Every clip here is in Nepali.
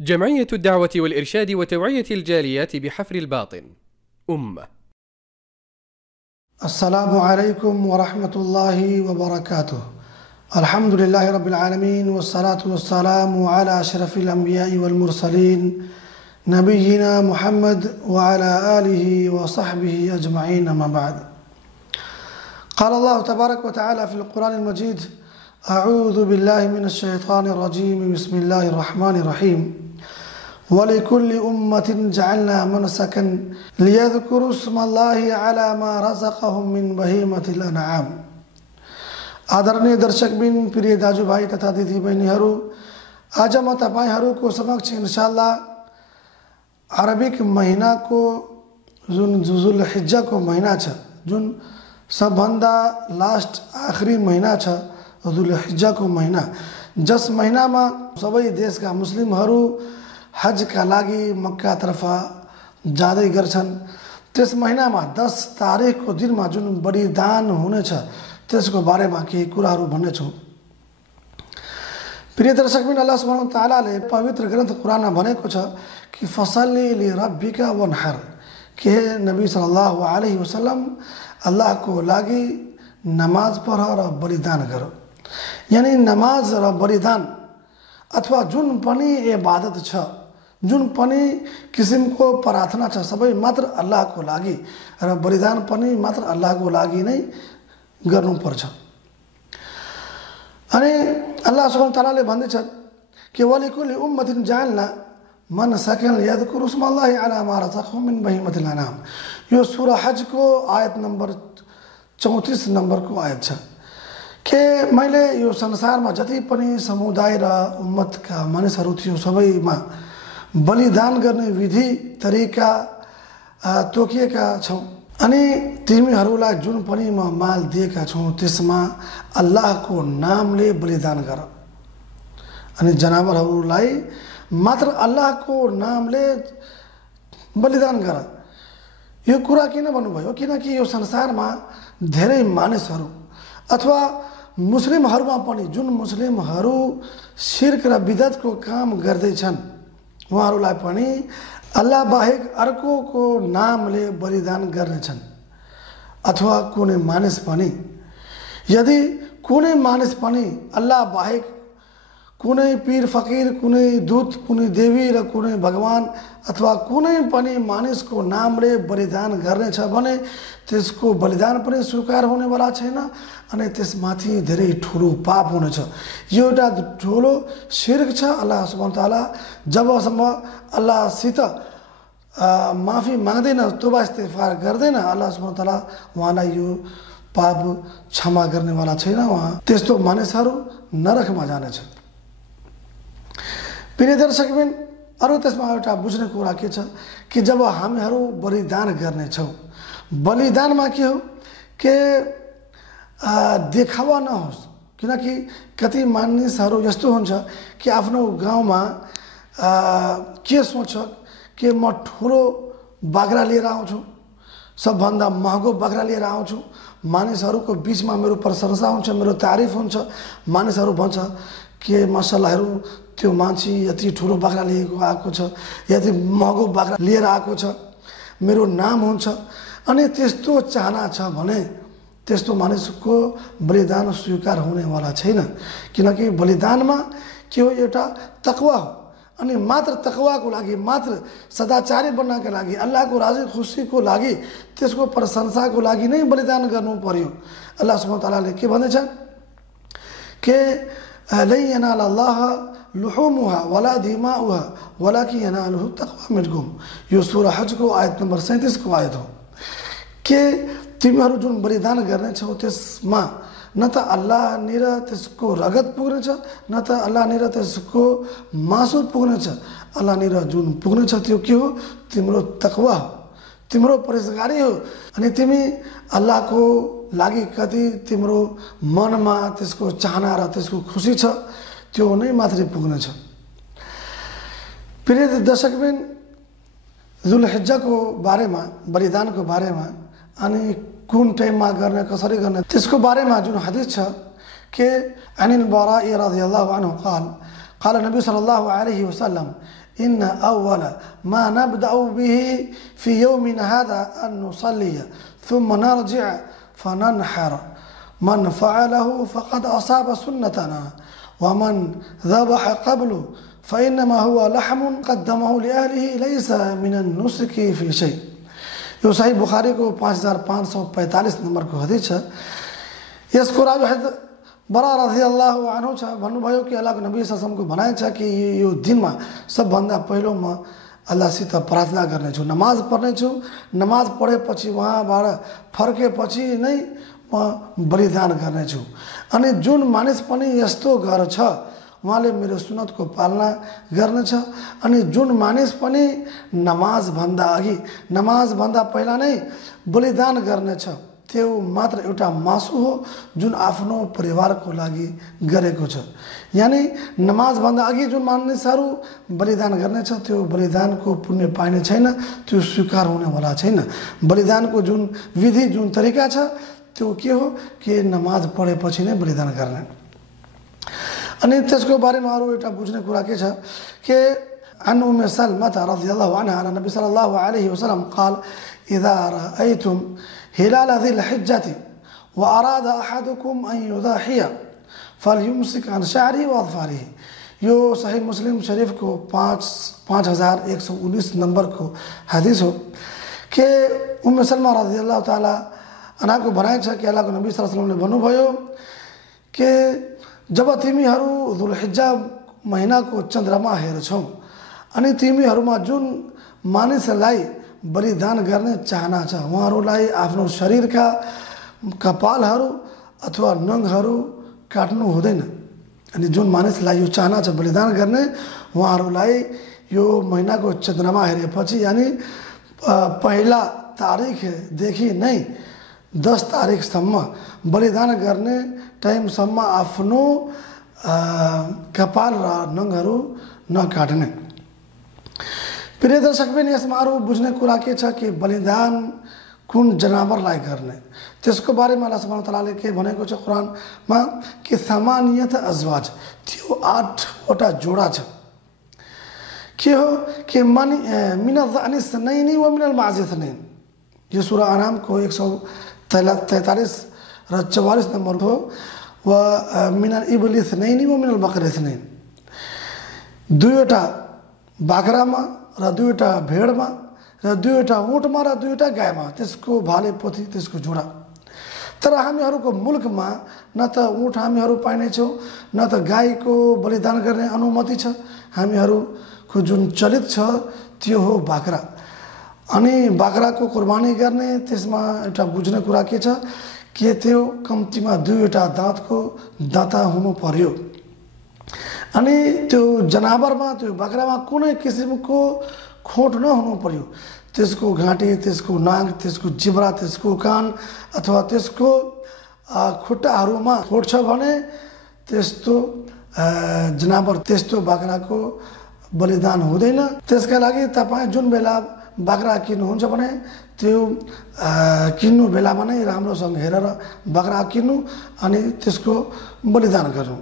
جمعية الدعوة والإرشاد وتوعية الجاليات بحفر الباطن أمة. السلام عليكم ورحمة الله وبركاته. الحمد لله رب العالمين، والصلاة والسلام على أشرف الأنبياء والمرسلين نبينا محمد وعلى آله وصحبه أجمعين، أما بعد. قال الله تبارك وتعالى في القرآن المجيد: أعوذ بالله من الشيطان الرجيم، بسم الله الرحمن الرحيم. ولكل أمة جعلنا منسكا ليذكروا اسم الله على ما रज़क़हुम من बहीमत الأنعام। आदरणीय दर्शकबिन, प्रिय दाजुभाइ तथा दिदीबहिनीहरू, आज म तपाईहरुको समक्ष इन्शाअल्लाह अरबिक महिनाको जुन जुलहिज्जाको महिना छ, जुन सबभन्दा लास्ट आखिरी महिना छ, जुलहिज्जाको महिना, जस महिनामा सबै देशका मुस्लिमहरू हज का लागि मक्का तर्फ जाँदै गर्छन्। त्यस महिनामा 10 तारिखको दिनमा जुन बलिदान हुनेछ त्यसको बारेमा केही कुराहरू भन्ने छु। प्रिय दर्शकबिन, अल्लाह सुब्हानहु व तआलाले पवित्र ग्रन्थ कुरानमा भनेको छ कि फसल्ली लिरब्बिका वनहर, के नबी सल्लल्लाहु अलैहि वसल्लम अल्लाहको लागि नमाज पढ र बलिदान गर। यानी नमाज र बलिदान अथवा जुन पनि इबादत छ, जुन पनि किसिमको प्रार्थना छ, सबै मात्र अल्लाहको लागि र बलिदान पनि मात्र अल्लाहको लागि नै गर्नुपर्छ। अनि अल्लाह सुब्हानहु व तआलाले भन्दैछ कि वलिकुल्लि उम्मतिन जअलना मनसकन लियذكरु स्मल्लाहि अला मा रज़क़हुम मिन बहीमतिल अनआम। यो सूरा हज को आयत नम्बर 34 नम्बरको आयत छ के मैले यो संसारमा जति पनि समुदाय र उम्मतका मानिसहरू थियो सबैमा बलिदान गर्ने विधि तरिका तोकिएका छौं। अनि तिमीहरूलाई जुन पनि म माल दिएका छौं त्यसमा अल्लाहको नामले बलिदान गर। अनि जनावरहरूलाई मात्र अल्लाहको नामले बलिदान गर। यो कुरा किन भन्नुभयो? किनकि यो संसारमा धेरै मानिसहरू अथवा मुस्लिमहरूमा पनि जुन मुस्लिमहरू शिर्क र बिदअतको काम गर्दैछन् उहाँहरूलाई पनि अल्लाह बाहेक अर्कोको नामले बलिदान गर्नेछन्। अथवा कुनै मानिस पनि, यदि कुनै मानिस पनि अल्लाह बाहेक कुनै पीर फकीर, कुनै दूत, कुनै देवी र कुनै भगवान अथवा कुनै पनि मानिसको नामले बलिदान गर्नेछ भने त्यसको बलिदान पनि स्वीकार हुनेवाला छैन अनि त्यसमाथि धेरै ठुलो पाप हुनेछ। यो एउटा ठुलो शिर्क छ। अल्लाह सुब्हानहु व तआला जबसम्म अल्लाहसित माफी माग्दैन, तौबा इस्तिगफार गर्दैन, अल्लाह सुब्हानहु व तआला उहाँलाई यो पाप क्षमा गर्नेवाला छैन। उहाँ त्यस्तो मानिसहरू नरकमा जानेछ। प्रिय दर्शकबिन, अरु त्यसमा एउटा बुझ्ने कुरा के छ कि जब हामीहरू बलिदान गर्नेछौँ, बलिदानमा के हो के देखावा नहोस्। किनकि कति मानिसहरू यस्तो हुन्छ कि आफ्नो गाउँमा के सोच्छ कि म ठुलो बाख्रा लिएर आउँछु, सबभन्दा महँगो बाख्रा लिएर आउँछु, मानिसहरूको बिचमा मेरो प्रशंसा हुन्छ, मेरो तारिफ हुन्छ, मानिसहरू भन्छ के माशाअल्लाहहरू त्यो मान्छे यति ठुलो बाख्रा लिएको आएको छ, यति महँगो बाख्रा लिएर आएको छ, मेरो नाम हुन्छ। अनि त्यस्तो चाहना छ भने त्यस्तो मानिसको बलिदान स्वीकार हुनेवाला छैन। किनकि बलिदानमा के हो, एउटा तकवा हो। अनि मात्र तकवाको लागि, मात्र सदाचारी बन्नका लागि, अल्लाहको राजी खुसीको लागि, त्यसको प्रशंसाको लागि नै बलिदान गर्नु पर्यो। अल्लाह सुब्हानहु व तआलाले के भन्दैछ के लन यनाल अल्लाह लुहुमुहा वला दिमाउहा वलाकिन यनालुहु तक़वा मिनकुम। यो सूरा हज को आयत नम्बर 37 को आयत हो के तिमीहरू जुन बलिदान गर्नेछौ त्यसमा न त अल्लाह निर त्यसको रगत पुग्नेछ, न त अल्लाह निर त्यसको मासु पुग्नेछ। अल्लाह निर जुन पुग्नेछ त्यो के हो? तिम्रो तकवा हो, तिम्रो परहेजगारी हो। अनि तिमी अल्लाहको लागि कति तिम्रो मनमा त्यसको चाहना र त्यसको खुसी छ त्यो नै मात्रै पुग्नेछ। प्रिय दर्शकबिन, जुलहिज्जाको बारेमा, बलिदानको बारेमा अनि कुन टाइममा गर्ने, कसरी गर्ने त्यसको बारेमा जुन हदिस छ के अनिल बराई रज़ियल्लाहु अन्हु क़ाल क़ाल नबी सल्लल्लाहु अलैहि वसल्लम إن أول ما نبدأ به في يومنا هذا أن نصلي ثم نرجع فننحر من فعله فقد أصاب سنتنا ومن ذبح قبله فإنما هو لحم قدمه لأهله ليس من النسك في شيء। यो सही बुखारी को 5545 नंबर को हदीस छ। यसको रावी बरा रज़ियल्लाहु अन्हु छ भन्नुभयो कि अल्लाहको नबी सल्लल्लाहु अलैहि वसल्लम को भनाइ छ कि यो दिनमा सबभन्दा पहिलो म अल्लाहसित प्रार्थना गर्नेछु, नमाज पढ्नेछु, नमाज पढेपछि वहाँबाट फर्केपछि नै म बलिदान गर्नेछु। अनि जुन मानिस पनि यस्तो गर्छ उहाँले मेरो सुन्नतको पालना गर्नेछ। अनि जुन मानिस पनि नमाजभन्दा पहिला नै बलिदान गर्नेछ त्यो मात्र एउटा मासु हो जुन आफ्नो परिवारको लागि गरेको छ। यानी नमाजभन्दा अघि जुन मानिसहरू बलिदान गर्नेछ त्यो बलिदानको पुण्य पाइने छैन, त्यो स्वीकार हुनेवाला छैन। बलिदानको जुन विधि जुन तरिका छ त्यो के हो कि नमाज पढेपछि नै बलिदान गर्ने। अनि त्यसको बारेमा अरू एउटा बुझ्ने कुरा के छ कि अन उम्मे सलमा रज़ियल्लाहु अन्हा अन नबी सल्लल्लाहु अलैहि वसल्लम قال إذا رأيتم هلال ذي الحجة وأراد أحدكم أن يضحي فليمسك عن شعره وأظफारिه। यो सही मुस्लिम शरीफ को 5119 नंबर को हदीस हो कि उम्मे सलमा रज़ियल्लाहु ताला अन्हा को भनाइ छ कि अल्लाहको नबी सल्लल्लाहु अलैहि वसल्लमले भन्नुभयो कि जब तिमीहरू दुलहिज्जा महिनाको चन्द्रमा हेर्छौ अनि तिमीहरूमा जुन मानिसलाई बलिदान गर्ने चाहना छ उहाँहरूलाई आफ्नो शरीरका कपालहरू अथवा नङहरू काट्नु हुँदैन। अनि जुन मानिसलाई यो चाहना छ बलिदान गर्ने उहाँहरूलाई यो महिनाको चन्द्रमा हेरेपछि यानी पहिला तारिखदेखि नै 10 तारिखसम्म बलिदान गर्ने टाइमसम्म आफ्नो कपाल र नङहरू नकाट्ने। प्रिय दर्शकबिन यसमा अरू बुझ्ने कुरा के छ कि बलिदान कुन जनावरलाई गर्ने त्यसको बारेमा अल्लाह सुब्हानहु तआलाले के भनेको छ कुरानमा कि समानियत अजवाज त्यो 8 वटा जोडा छ। के हो कि मिनल ज़अनिस नैनी व मिनल माज़िस नैन। यो सूरा अनाम को 143 र 44 नंबर हो व मिनल इबलिस नैनी व मिनल बकरिस नैन। दुईवटा बाख्रामा र दुईवटा भेडमा र दुईवटा ऊँटमा र दुईवटा गायमा त्यसको भाले पोथी त्यसको जोडा। तर हामीहरूको मुल्कमा न त ऊँट हामीहरू पाइनेछौँ न त गाईको बलिदान गर्ने अनुमति छ। हामीहरूको जुन चलित छ त्यो हो बाख्रा। अनि बाख्राको कुर्बानी गर्ने त्यसमा एउटा बुझ्ने कुरा के छ कि त्यो कम्तीमा दुईवटा दाँतको दाँता हुनु पर्यो। अनि त्यो जनावरमा त्यो बाख्रामा कुनै किसिमको खोट नहुनु पर्यो। त्यसको घाँटी, त्यसको नाक, त्यसको जिब्रा, त्यसको कान अथवा त्यसको खुट्टाहरूमा खोट छ भने त्यस्तो जनावर त्यस्तो बाख्राको बलिदान हुँदैन। त्यसका लागि तपाईँ जुन बेला बाख्रा किन्नुहुन्छ भने त्यो किन्नु बेलामा नै राम्रोसँग हेरेर बाख्रा किन्नु अनि त्यसको बलिदान गर्नु।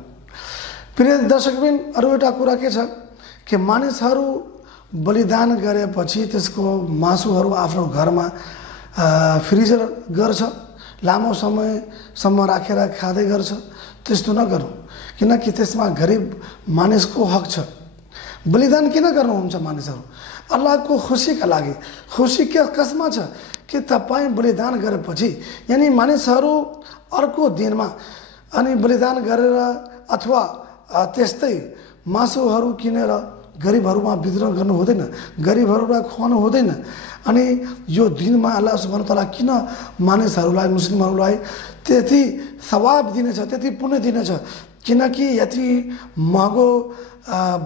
प्रिय दर्शकबिन अरू एउटा कुरा के छ कि मानिसहरू बलिदान गरेपछि त्यसको मासुहरू आफ्नो घरमा फ्रिजर गर्छ, लामो समयसम्म राखेर खाँदै गर्छ। त्यस्तो नगर्नु किनकि त्यसमा गरिब मानिसको हक छ। बलिदान किन गर्नुहुन्छ मानिसहरू? अल्लाहको खुसीका लागि। खुसी के कसमा छ कि तपाईँ बलिदान गरेपछि यानी मानिसहरू अर्को दिनमा अनि बलिदान गरेर अथवा त्यस्तै मासुहरू किनेर गरिबहरूमा वितरण गर्नु हुँदैन, गरिबहरूलाई खुवाउनु हुँदैन। अनि यो दिनमा अल्लाह सुब्हानहु तआला किन मानिसहरूलाई मुस्लिमहरूलाई त्यति सवाब दिनेछ, त्यति पुण्य दिनेछ? किनकि यति महँगो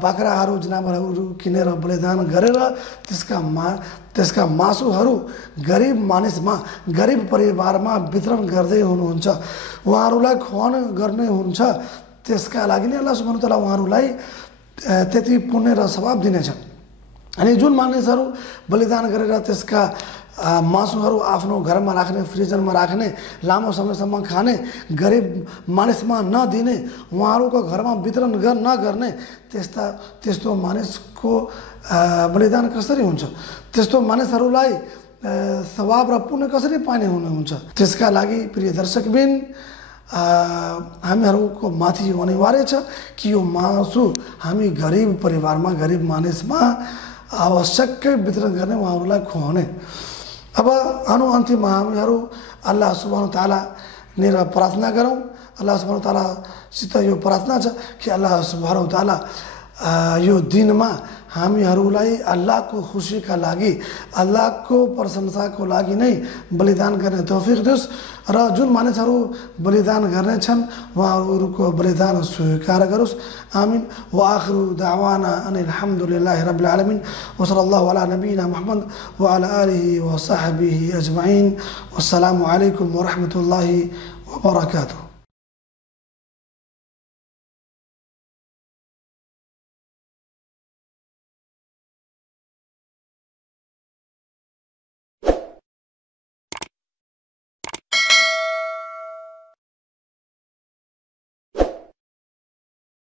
बाख्राहरू जनावरहरू किनेर बलिदान गरेर त्यसका मासुहरू गरिब मानिसमा, गरिब परिवारमा वितरण गर्दै हुनुहुन्छ, उहाँहरूलाई खुवाउन गर्ने हुन्छ। त्यसका लागि नै अल्लाह सुब्हानहु तआला उहाँहरूलाई त्यति पुण्य र सवाब दिनेछ। अनि जुन मानिसहरू बलिदान गरेर त्यसका मासुहरू आफ्नो घरमा राख्ने, फ्रिजरमा राख्ने, लामो समयसम्म खाने, गरिब मानिसमा नदिने, उहाँहरूको घरमा वितरण नगर्ने त्यस्तो मानिसको बलिदान कसरी हुन्छ, त्यस्तो मानिसहरूलाई सवाब र पुण्य कसरी पाइने हुन्छ। त्यसका लागि प्रिय दर्शकबिन हामीहरूको माथि यो अनिवार्य छ कि यो मासु हामी गरिब परिवारमा, गरिब मानिसमा आवश्यकै वितरण गर्ने, उहाँहरूलाई खुवाउने। अब अन्तिममा हामीहरू अल्लाह सुब्हानहु ताला निर प्रार्थना गरौँ। अल्लाह सुब्हानहु तालासित यो प्रार्थना छ कि अल्लाह सुब्हानहु ताला यो दिनमा हामीहरूलाई अल्लाहको खुसीका लागि, अल्लाहको प्रशंसाको लागि नै बलिदान गर्ने तौफिक दियोस् र जुन मानिसहरू बलिदान गर्नेछन् उहाँहरूको बलिदान स्वीकार गरोस्। आमिन। व आखिरु दावाना अनिल हम्दुलिल्लाहि रब्बिल आलमिन व सल्लल्लाहु अला नबीना मुहम्मद व अला आलिहि व सहबिहि अजमाइन। वस्सलामु अलैकुम व रहमतुल्लाहि व बरकातुहू।